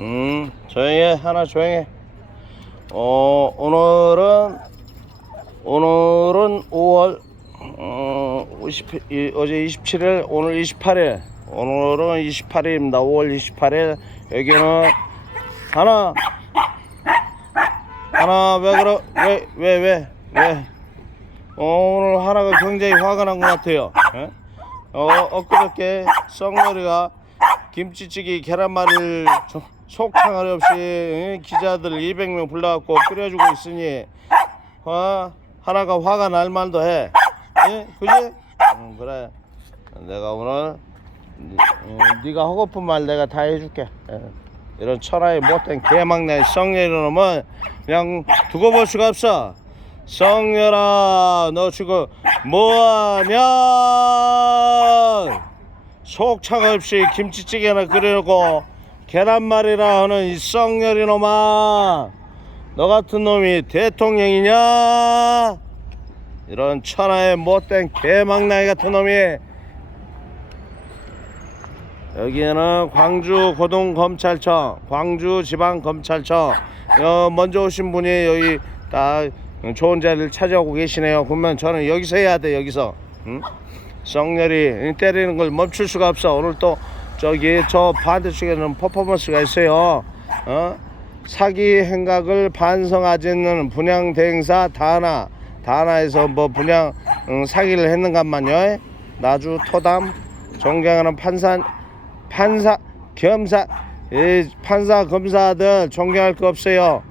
음, 조용해. 하나 조용해. 어, 오늘은, 오늘은 5월, 어, 20, 이, 어제 27일, 오늘 28일. 오늘은 28일입니다. 5월 28일. 여기는, 하나, 하나, 왜 그러, 왜, 왜, 왜, 왜. 어, 오늘 하나가 굉장히 화가 난 것 같아요. 예? 어, 엊그저께 썩머리가 김치찌개 계란말이를 조- 속창할 없이 예? 기자들 200명 불러갖고 끓여주고 있으니 어? 하나가 화가 날 말도 해. 예? 그지? 응, 그래. 내가 오늘 네가 하고픈 말 내가 다 해줄게. 예. 이런 천하의 못된 개막내 썩녀 이놈은 그냥 두고 볼 수가 없어. 썩녀라 너 지금 뭐하냐? 속창 없이 김치찌개나 끓여놓고 계란말이라 하는 이 썩녀리 놈아 너 같은 놈이 대통령이냐? 이런 천하의 못된 개망나이 같은 놈이 여기에는 광주 고등검찰청, 광주 지방검찰청. 어, 먼저 오신 분이 여기 딱 좋은 자리를 차지하고 계시네요. 그러면 저는 여기서 해야 돼, 여기서. 응? 썩렬이 때리는 걸 멈출 수가 없어. 오늘 또 저기 저 반대쪽에는 퍼포먼스가 있어요. 어? 사기 행각을 반성하지는 분양 대행사 다나 다나에서 뭐 분양 응, 사기를 했는간만요. 나주 토담 존경하는 판사 판사 겸사 이 판사 검사들 존경할 거 없어요.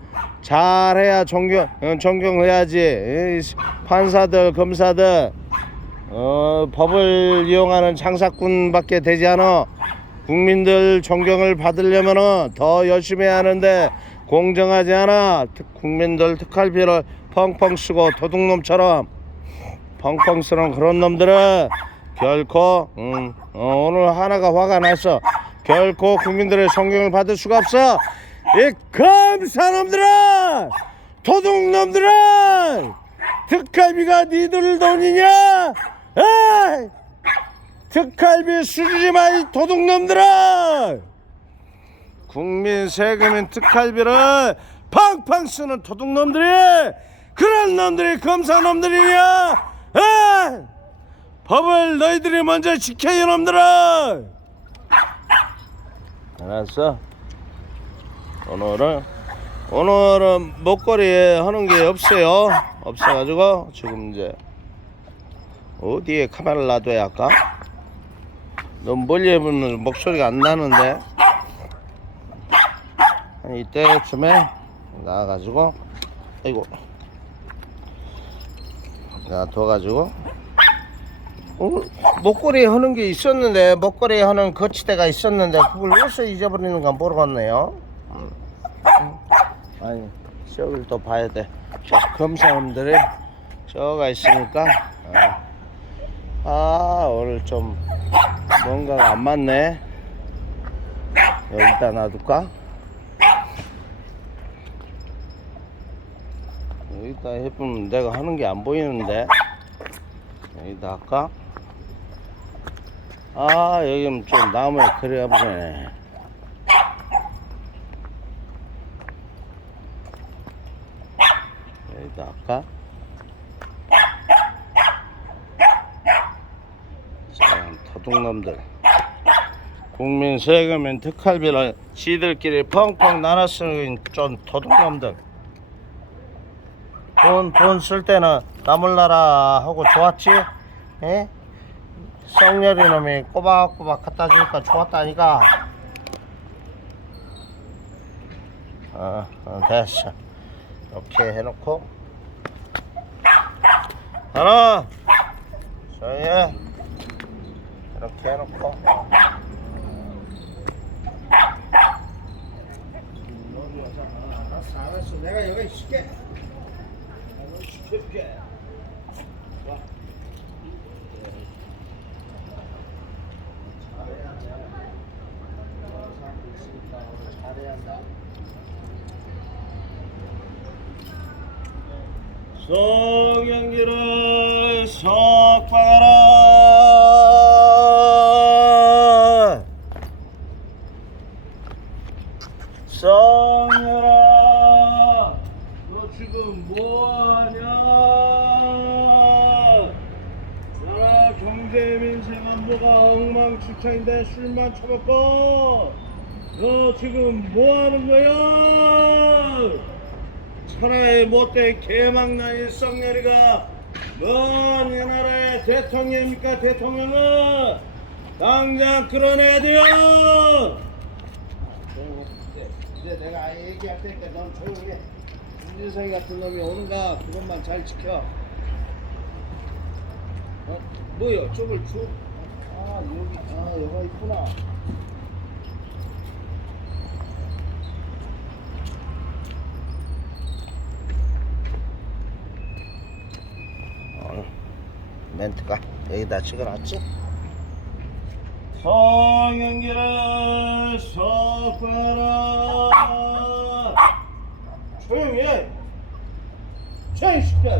잘해야 존경 어, 존경해야지. 이 판사들 검사들 어, 법을 이용하는 장사꾼밖에 되지 않아. 국민들 존경을 받으려면은 더 열심히 하는데 공정하지 않아. 특- 국민들 특활비를 펑펑 쓰고 도둑놈처럼 펑펑 쓰는 그런 놈들은 결코 음, 어, 오늘 하나가 화가 났어. 결코 국민들의 존경을 받을 수가 없어. 이 검사놈들아, 도둑놈들아, 특활비가 니들 돈이냐? 에이! 특활비 수주지 마, 이 도둑놈들아! 국민 세금인 특활비를 팡팡 쓰는 도둑놈들이 그런 놈들이 검사놈들이냐? 에이! 법을 너희들이 먼저 지켜 이놈들아! 알았어. 오늘은 오늘은 먹거리에 하는 게 없어요. 없어가지고 지금 이제 어디에 카메라를 놔둬야 할까? 너무 멀리 보면 목소리가 안 나는데. 한 이때쯤에 나와가지고 아이고. 놔둬가지고. 어, 목걸이 하는 게 있었는데 목걸이 하는 거치대가 있었는데 그걸 어디서 잊어버리는가 모르겠네요. 음. 음. 아니 저길 또 봐야 돼. 자, 검사님들이 저가 있으니까 아, 아 오늘 좀 뭔가가 안 맞네. 여기다 놔둘까? 여기다 해보면 내가 하는 게 안 보이는데. 여기다 할까? 아 여기는 좀 나무에 그래야 보네. 여기다 할까 자 도둑놈들. 국민 세금인 특활비를 지들끼리 펑펑 나눠 쓰는 좀 도둑놈들. 돈 돈 쓸 때는 나몰라라 하고 좋았지? 예? 썩렬이 놈이 꼬박꼬박 갖다 주니까 좋았다니까. 어, 어 됐어. 이렇게 해놓고. 하나. 저희 이렇게 해놓고 알았어 내가 여기 내가 시켜줄게 와. 잘해야 돼. 여러 사람도 있으니까 오늘 잘해야 한다. 송영기를 석방하라 성열아 너 지금 뭐하냐 나라 경제 민생 안보가 엉망진창인데 술만 처먹고 너 지금 뭐 하는 거야? 천하의 못된 개망나니 썩내리가 넌이 나라의 대통령입니까 대통령은? 당장 끌어내야 돼요 이제 내가 얘기할 테니까 넌 조용히 해. 윤진성이 같은 놈이 오는가? 그것만 잘 지켜. 어? 뭐야 쪽을 줘? 아 여기 아 여가 있구나. 어, 멘트가? 여기다 찍어놨지? 성연기를 섞어라. 조용히 해. 조용히 시켜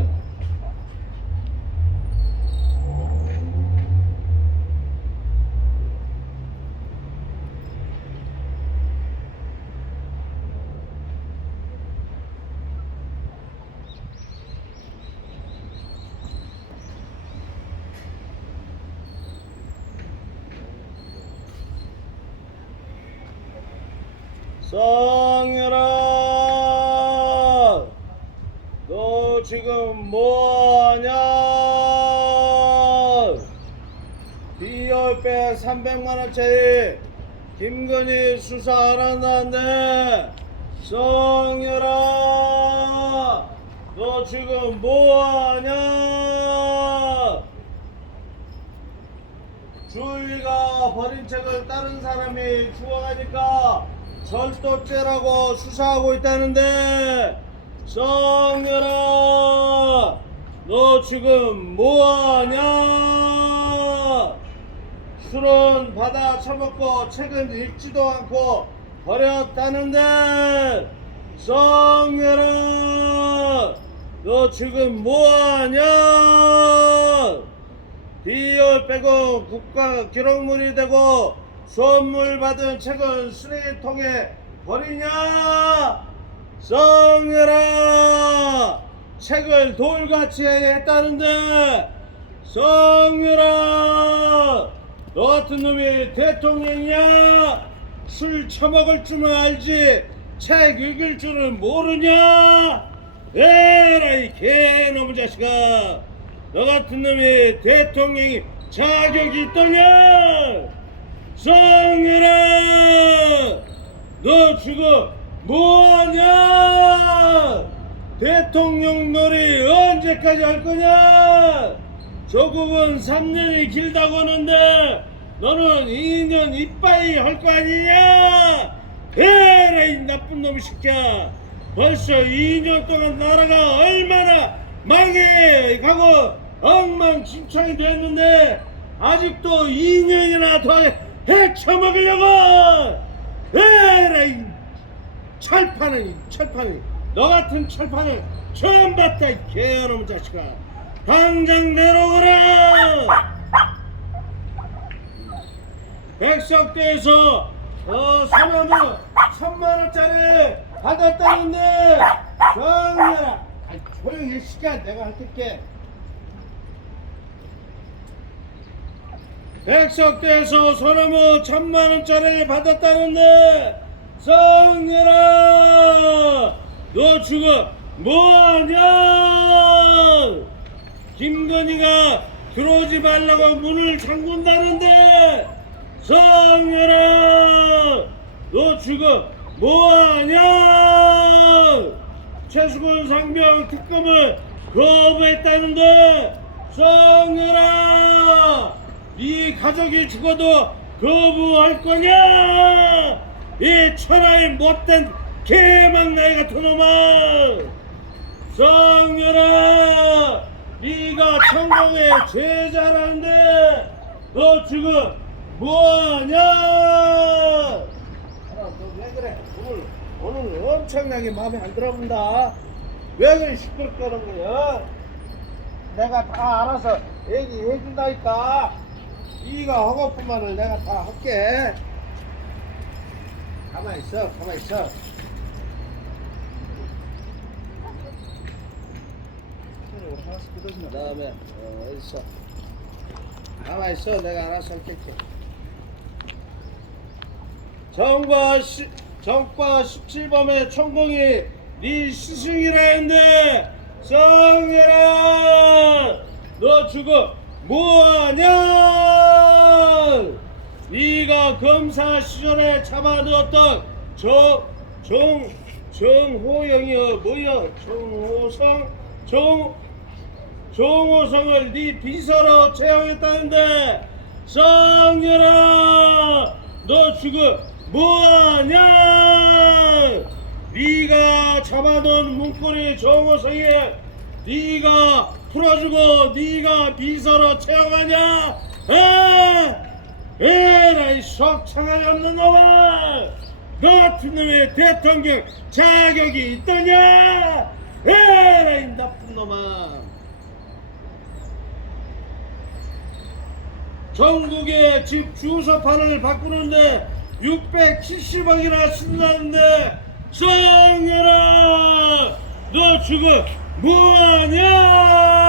성열아 너 지금 뭐하냐? 비열백 300만원짜리 김건희 수사 안 한다는데 성열아 너 지금 뭐하냐? 주위가 버린 책을 다른 사람이 주워가니까 절도죄라고 수사하고 있다는데 성렬아 너 지금 뭐하냐? 술은 받아 처먹고 책은 읽지도 않고 버렸다는데 성렬아 너 지금 뭐하냐? 비열 빼고 국가 기록물이 되고 선물 받은 책은 쓰레기 통에 버리냐? 성열아 책을 돌같이 했다는데 성열아 너 같은 놈이 대통령이냐? 술 처먹을 줄은 알지 책 읽을 줄은 모르냐? 에라 이 개놈의 자식아 너 같은 놈이 대통령이 자격이 있더냐? 성일아, 너 지금 뭐하냐? 대통령 놀이 언제까지 할 거냐? 조국은 3년이 길다고 하는데 너는 2년 이빠이 할 거 아니냐? 에라 이 나쁜 놈이 새끼야 벌써 2년 동안 나라가 얼마나 망해 가고 엉망진창이 됐는데 아직도 2년이나 더 헤쳐먹으려고! 에라 이! 철판은 이 철판은 너 같은 철판을 처음 봤다 이 개놈 자식아. 당장 내려오거라 백석대에서 어 소나무 천만 원짜리 받았다는데 아이, 조용히 해 시간 내가 할 테게 백석대에서 소나무 천만 원짜리 받았다는데 성렬아! 너 지금 뭐하냐? 김건희가 들어오지 말라고 문을 잠근다는데 성렬아! 너 지금 뭐하냐? 최수근 상병 특검을 거부했다는데 성렬아 네 가족이 죽어도 거부할 거냐? 이 천하의 못된 개망나이 같은 놈아. 성렬아 네가 천국의 제자라는데 너 지금 뭐하냐? 아, 너왜 그래? 오늘 오늘 엄청나게 마음에 안 들어본다. 왜 그래? 시끌거리는 거야? 내가 다 알아서 얘기해 준다니까 네가 말을 내가 다 할게 아, 가만 있어, 가만 있어. 그다음에 어, 어디 있어? 가만 있어, 내가 알아서 할게. 정과 시, 정과 17범의 천공이 네 스승이라는데 성현아 너 죽어 뭐하냐 네가 검사 시절에 잡아두었던 저 정 정호영이여 뭐야 정호성? 정 정호성을 네 비서로 채용했다는데 성현아! 너 지금 뭐하냐? 네가 잡아놓은 문고리 정호성이 네가 풀어주고 네가 비서로 채용하냐? 에? 에라이 속창하지 없는 놈아? 너 같은 놈의 대통령 자격이 있더냐? 에라이 나쁜 놈아? 전국의 집 주소판을 바꾸는데 670억이나 쓴다는데 성현아 너 지금 뭐하냐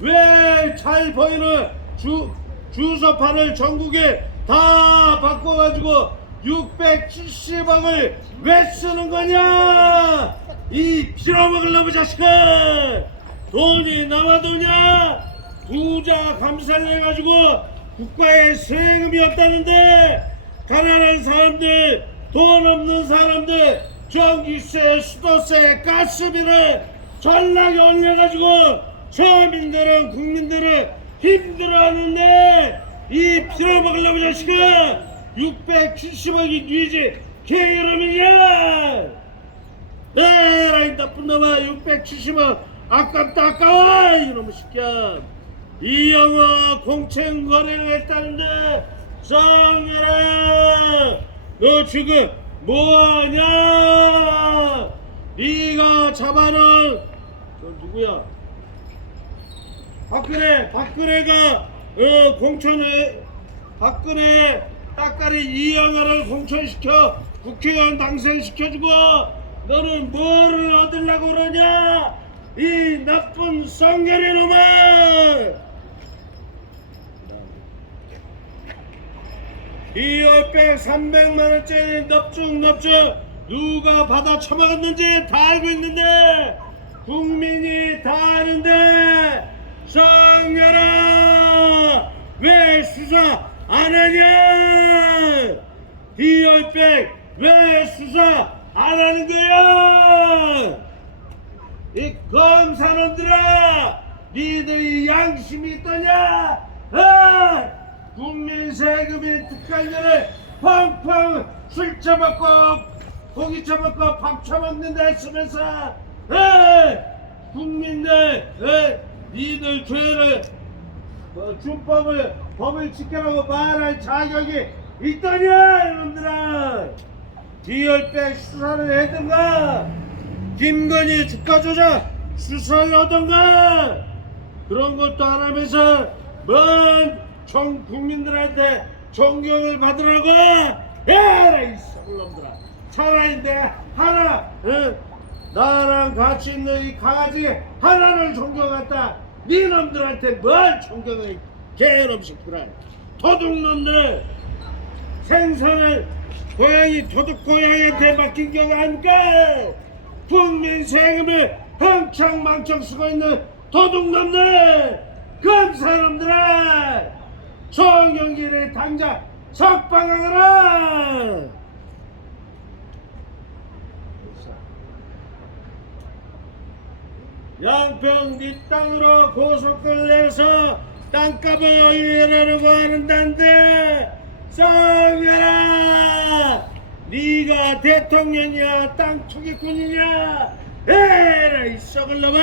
왜 잘 보이는 주, 주소판을 전국에 다 바꿔가지고 670억을 왜 쓰는 거냐? 이 빌어먹을 놈의 자식아! 돈이 남아도냐? 부자 감사를 해가지고 국가에 세금이 없다는데 가난한 사람들 돈 없는 사람들 전기세 수도세 가스비를 전락에 올려가지고 서민들은 국민들은 힘들어하는데 이 빌어먹으려고 자식아 670억이 뉘지. 개이름이냐 에라이 나쁜 놈아 670억. 아깝다 아까워. 이놈의 새끼야. 이 영화 공채 거래를 했다는데 성현아 너 지금 뭐하냐? 네가 잡아놓은 저 누구야 박근혜 박근혜가 어 공천을 박근혜 따까리 이영아를 공천시켜 국회의원 당선시켜주고 너는 뭐를 얻으려고 그러냐? 이 나쁜 성결이 놈아! 이 월백 300만 원짜리 넙죽 넙죽 누가 받아 처먹었는지 다 알고 있는데 국민이 다 아는데 수사 안 하냐? 이 월백 왜 수사 안 하는 거야 이 검사놈들아 니들이 양심이 있더냐? 어? 국민 세금이 특갈려를 펑펑 술 처먹고 고기 처먹고 밥 처먹는다 했으면서 에 국민들 에 니들 죄를 뭐 준법을 법을 지켜라고 말할 자격이 있더냐 이놈들아! 디열백 수사를 해든가? 김건희 주가 조작 수사를 하던가? 그런 것도 안 하면서 뭔전 국민들한테 존경을 받으라고? 에라 이 썩을놈들아! 차라리 내 하나 어? 나랑 같이 있는 이 강아지 하나를 존경한다. 니놈들한테 뭘 존경을 개놈식구라 도둑놈들! 생선을 고양이 도둑 고양이한테 맡긴 경우 아닙니까? 국민 세금을 흥청망청 쓰고 있는 도둑놈들! 검사놈들아! 정경기를 당장 석방하거라! 양평 네 땅으로 고속을 내서 땅값을 올리려고 하는단데 성현아! 네가 대통령이야 땅 투기꾼이냐? 에라 이 썩을 놈아!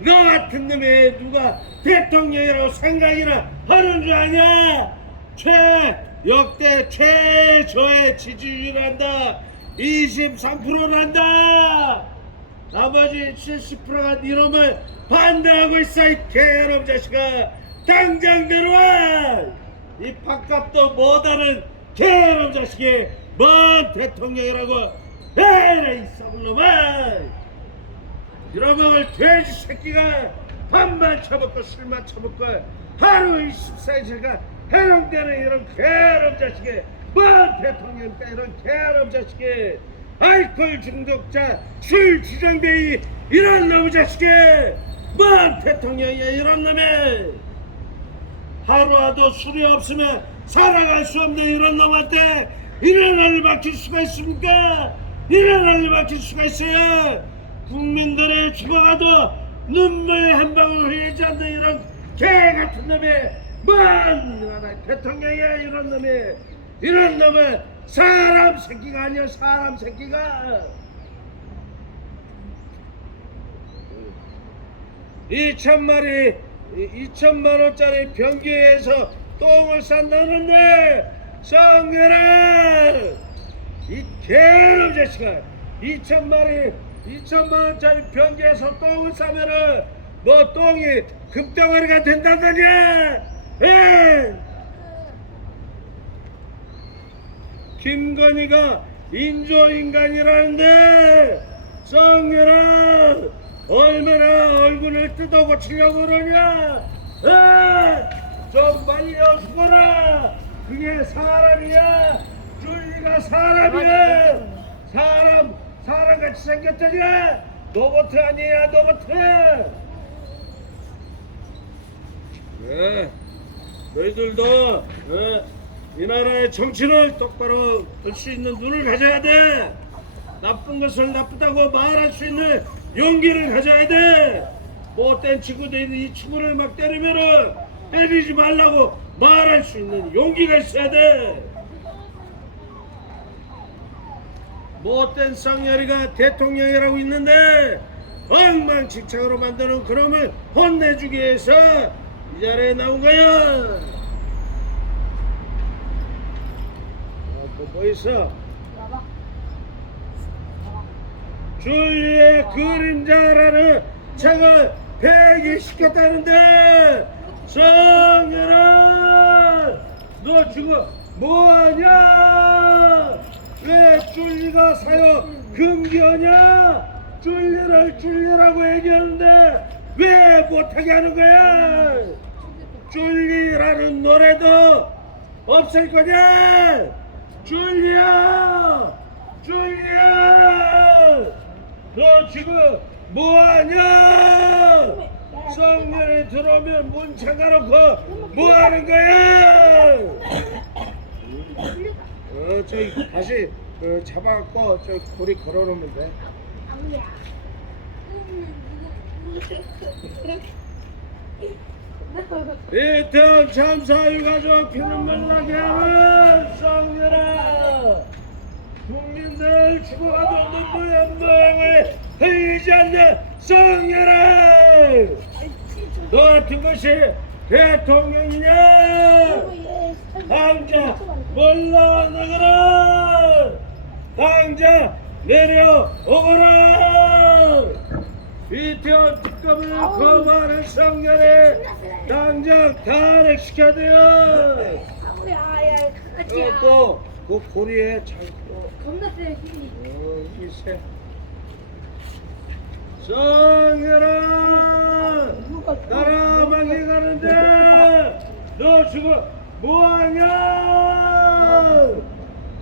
너 같은 놈이 누가 대통령이라고 생각이나 하는 줄 아냐? 최 역대 최저의 지지율한다. 23%난다 나머지 70%가 이놈을 반대하고 있어 이 개놈 자식아. 당장 내려와! 이 밥값도 못하는 개놈 자식이 뭔 대통령이라고 에라이 썩은 놈아! 잃어먹을 돼지 새끼가 밥만 처먹고 술만 처먹고 하루 24시간 해롱되는 이런 개놈 자식이 뭔 대통령까 이런 개놈 자식이 알코올 중독자 술 주정뱅이 이런 놈 자식이 뭔 대통령이야 이런 놈이 하루라도 술이 없으면 살아갈 수 없는 이런 놈한테 이런 애를 맡길 수가 있습니까? 이런 애를 맡길 수가 있어요? 국민들의 죽어가도 눈물 한 방울 흘리지 않는 이런 개 같은 놈이 뭔 대통령이야 이런 놈이 이런 놈은 사람 새끼가 아니야 사람 새끼가. 2천 마리 2천만 원짜리 변기에서 똥을 싼다는데 성현아! 이 개놈 자식아! 2천 마리 2천만 원짜리 변기에서 똥을 싸면은 뭐 똥이 금덩어리가 된다더냐? 에 김건희가 인조인간이라는데 성현아 얼마나 얼굴을 뜯어 고치려고 그러냐? 에! 좀 말려 죽어라. 그게 사람이야. 줄리가 사람이야. 사람 사람같이 생겼더냐? 로봇 아니야 로봇. 그래 너희들도 어, 이 나라의 정치를 똑바로 들수 있는 눈을 가져야 돼. 나쁜 것을 나쁘다고 말할 수 있는 용기를 가져야 돼. 못된 친구들이 이 친구를 막 때리면은 때리지 말라고 말할 수 있는 용기가 있어야 돼. 못된 쌍열이가 대통령이라고 있는데 엉망진창으로 만드는 그놈을 혼내주기 위해서 이 자리에 나온 거야. 어, 또 뭐 있어? 주위의 그림자라는 책을 폐기시켰다는데 성현아 너 지금 뭐하냐? 왜 줄리가 사요 금기하냐? 줄리를 줄리라고 얘기하는데 왜 못하게 하는 거야? 줄리라는 노래도 없을 거냐 줄리야 줄리야 너 지금 뭐하냐? 성년에 들어오면 문 잠가놓고 뭐하는 거야? 어 저기 다시 그 잡아갖고 저 고리 걸어놓으면 돼 이태원 참사 유가족 피눈물 나게 하는 성년아 국민들 죽어가도 눈물 한 방울 흘리지 않는 성년아 너 같은 것이 대통령이냐? 당장 물러나거라. 당장 내려오거라 이태원 특검을 거부하는 성년에 당장 탄핵시켜야 돼요. 아무리 아야 강아지야. 또, 그 고리에 잡고 겁나 세 힘이. 어, 이세 성현아 나라망이 가는데 너 지금 뭐하냐?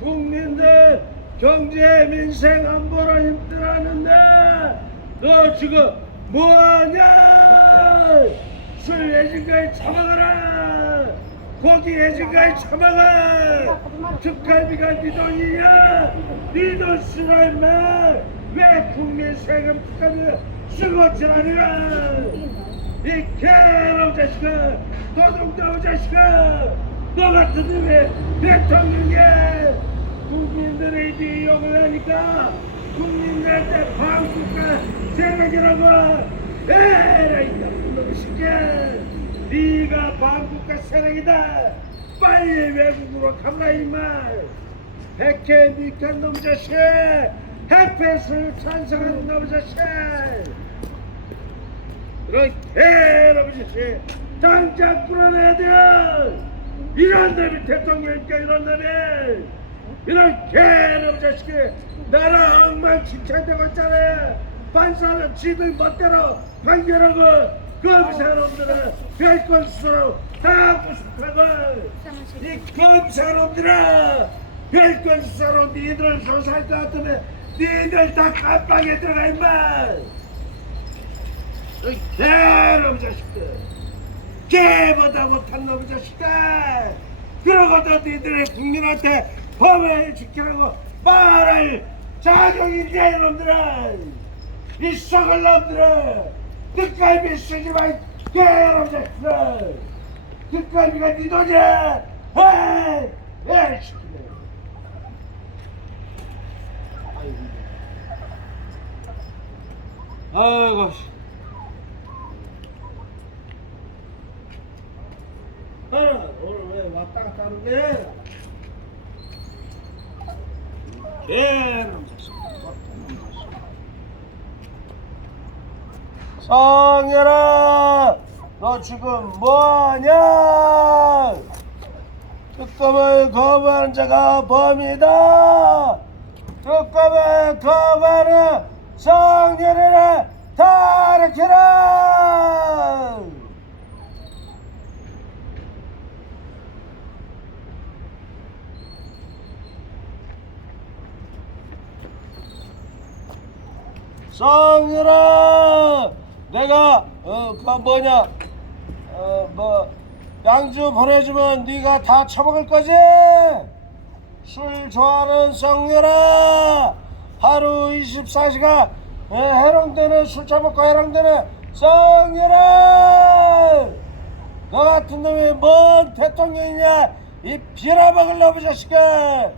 국민들 경제 민생 안보로 힘들어하는데 너 지금 뭐하냐? 술 예진가에 참아가라. 고기 예진가에 참아가 특갈비가 네 돈이냐? 네돈 쓰라 임마. 왜 국민 세금 특갈비 쓰고 지랄이야 이 개놈 자식아 도둑놈 자식아 너 같은 놈이 대통령이야. 국민들의 네 욕을 하니까 국민들한테 반국가 세력이라고 에라이 나쁜 놈 새끼야. 네가 반국가 세력이다. 빨리 외국으로 가라 이마 백해 미간 놈 자식 햇볕을 찬성하는 놈 자식. 그런 개놈 자식 당장 끌어내야 돼 이런 놈이 대통령이니까 이런 놈이 이런 개놈 자식이 나라 엉망진창되고 있잖아 판사는 지들 멋대로 판결하고 검사놈들은 별건 수로 다 하고 싶다고 이 검사놈들아 별건 수로 니들 조사할 것 같으면 니들 다 감방에 들어가 임마. 이 개놈 자식들 개보다 못한 놈 자식들 그러고도 니들의 국민한테 법을 지키라고 말할 있냐 이놈들아! 이 썩을 놈들아! 뜻갈비 쓰지마 개놈 자식들 뜻갈비가 니 돈이야 에이! 에이 시키네 아이고 씨. 아, 오늘 왜 왔다 갔다 하는 게? 자식. 성열아 너 지금 뭐하냐? 특검을 거부하는 자가 범이다. 특검을 거부하는 성열이를 타락해라 성열아 내가 어 그 뭐냐 어 뭐 양주 보내주면 네가 다 처먹을 거지? 술 좋아하는 성열아 하루 24시간 해롱되는 술 처먹고 해롱되는 성열아! 너 같은 놈이 뭔 대통령이냐? 이 빌어먹을 놈의 자식아!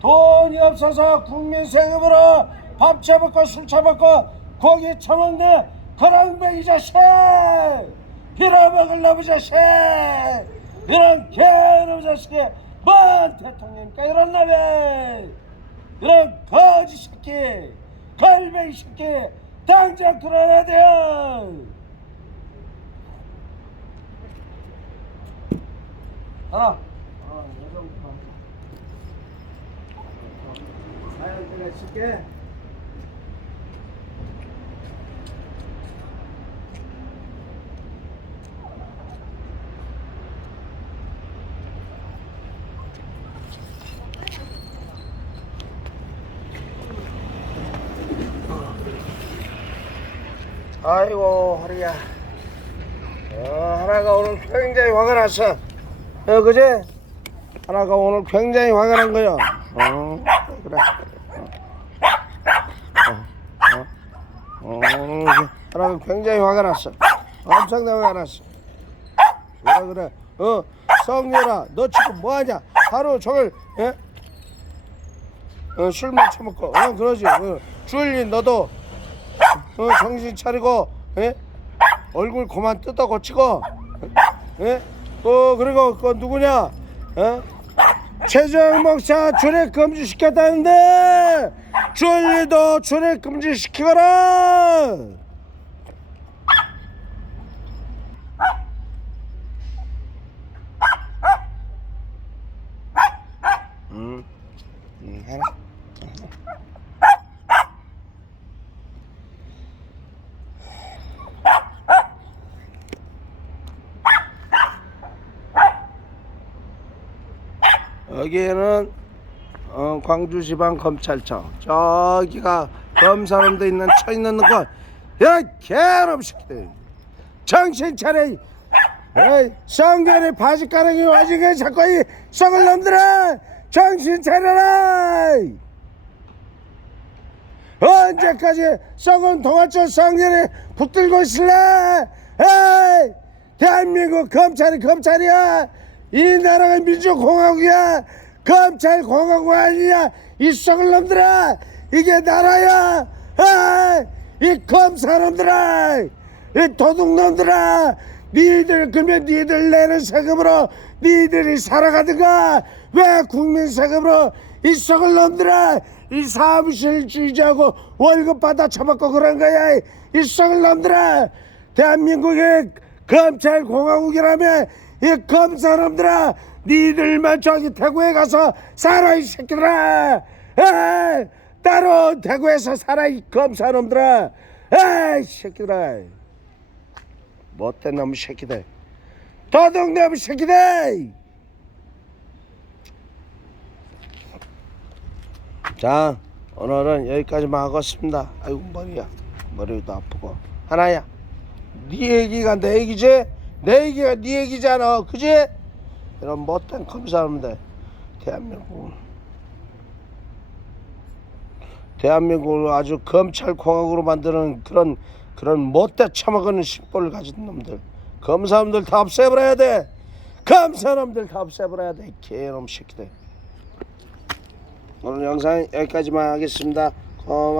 돈이 없어서 국민 세금으로 밥 처먹고 술 처먹고 고기 처먹는 그런 놈이 자식 빌어먹을 놈의 자식 이런 개놈의 자식이 뭔 대통령이니까 이런 놈이 이런 거지 새끼 갈매기 새끼 당장 들어야 돼요 하나 아, 여성부터 아유, 내가 쉽게. 아이고 허리야. 어, 하나가 오늘 굉장히 화가 났어. 어, 그제? 하나가 오늘 굉장히 화가 난 거야 어, 그래. 어, 어, 어, 하나가 굉장히 화가 났어. 엄청나게 화가 났어. 그래 그래. 어 성렬아 너 지금 뭐하냐? 하루 종일 예? 어, 술만 처먹고. 어 그러지. 어, 주일린 너도 어, 정신 차리고 예? 얼굴 그만 뜯어 고치고 예? 어 그리고 그 누구냐 어? 최재형 목사 출입 금지 시켰다는데 주일리도 출입 금지 시키거라 음, 음 해라 여기에는 어, 광주지방검찰청. 저기가 검사놈도 있는 쳐 있는 곳야 개놈 새끼들 정신 차려 에이 성견이 바지가랑이 와지게 자꾸 이 썩을 놈들아 정신 차려라 언제까지 썩은 동아줄 성견이 붙들고 있을래? 에이 대한민국 검찰이 검찰이야. 이 나라가 민주공화국이야 검찰공화국 아니야. 이 썩을 놈들아 이게 나라야. 이 검사놈들아 이 도둑놈들아 니들 그러면 니들 내는 세금으로 니들이 살아가든가? 왜 국민 세금으로 이 썩을 놈들아 이 사무실 주의자하고 월급 받아 처먹고 그런 거야? 이 썩을 놈들아 대한민국의 검찰공화국이라면 이 검사놈들아 니들만 저기 대구에 가서 살아 이 새끼들아. 에이, 따로 대구에서 살아 이 검사놈들아. 에이 새끼들아. 못된 놈 새끼들. 도둑놈 새끼들. 자 오늘은 여기까지만 하겠습니다. 아이고 머리야. 머리도 아프고. 하나야 네 얘기가 내 얘기지? 내 얘기가 네 얘기잖아. 그지 이런 못된 검사놈들 대한민국 대한민국을 아주 검찰공화국으로 만드는 그런 그런 못돼 처먹는 식보를 가진 놈들. 검사놈들 다 없애버려야 돼. 검사놈들 다 없애버려야 돼 개놈 새끼들. 오늘 영상 여기까지만 하겠습니다. 고마